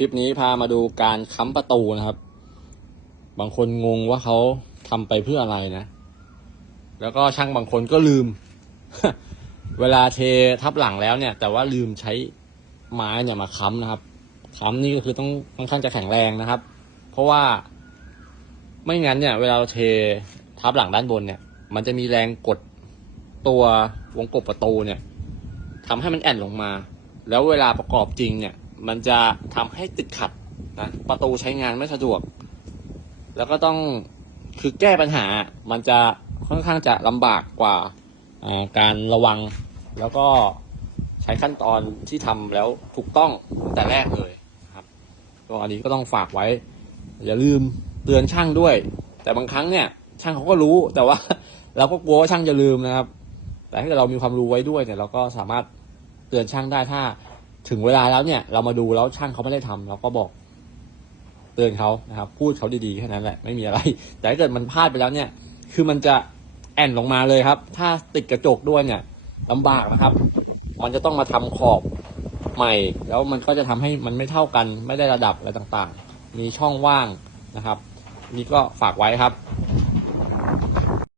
คลิปนี้พามาดูการค้ำประตูนะครับ บางคนงงว่าเขาทำไปเพื่ออะไรนะ แล้วก็ช่างบางคนก็ลืม เวลาเททับหลังแล้วเนี่ย แต่ว่าลืมใช้ไม้เนี่ยมาค้ำนะครับ ค้ำนี่ก็คือต้องค่อนข้างจะแข็งแรงนะครับ เพราะว่าไม่งั้นเนี่ย เวลาเราเททับหลังด้านบนเนี่ย มันจะมีแรงกดตัววงกบประตูเนี่ยทำให้มันแอนลงมา แล้วเวลาประกอบจริงเนี่ย มันจะทำให้ติดขัดนะประตูใช้งานไม่สะดวก แล้วก็ต้องคือแก้ปัญหามันจะค่อนข้างจะลำบากกว่าการระวัง แล้วก็ใช้ขั้นตอนที่ทำแล้วถูกต้องตั้งแต่แรกเลยครับก็อันนี้ก็ต้องฝากไว้ อย่าลืมเตือนช่างด้วย แต่บางครั้งเนี่ยช่างเขาก็รู้แต่ว่าเราก็กลัวว่าช่างจะลืมนะครับ แต่ถ้าเรามีความรู้ไว้ด้วยเนี่ยเราก็สามารถเตือนช่างได้ถ้า ถึงเวลาแล้วเนี่ย เรามาดูแล้วช่างเขาไม่ได้ทำเราก็บอก เตือนเขานะครับ พูดเขาดีๆแค่นั้นแหละไม่มีอะไร แต่ถ้าเกิดมันพลาดไปแล้วเนี่ย คือมันจะแอนลงมาเลยครับ ถ้าติดกระจกด้วยเนี่ยลำบากนะครับ มันจะต้องมาทำขอบใหม่ แล้วมันก็จะทำให้มันไม่เท่ากัน ไม่ได้ระดับอะไรต่างๆ มีช่องว่างนะครับ นี่ก็ฝากไว้ครับ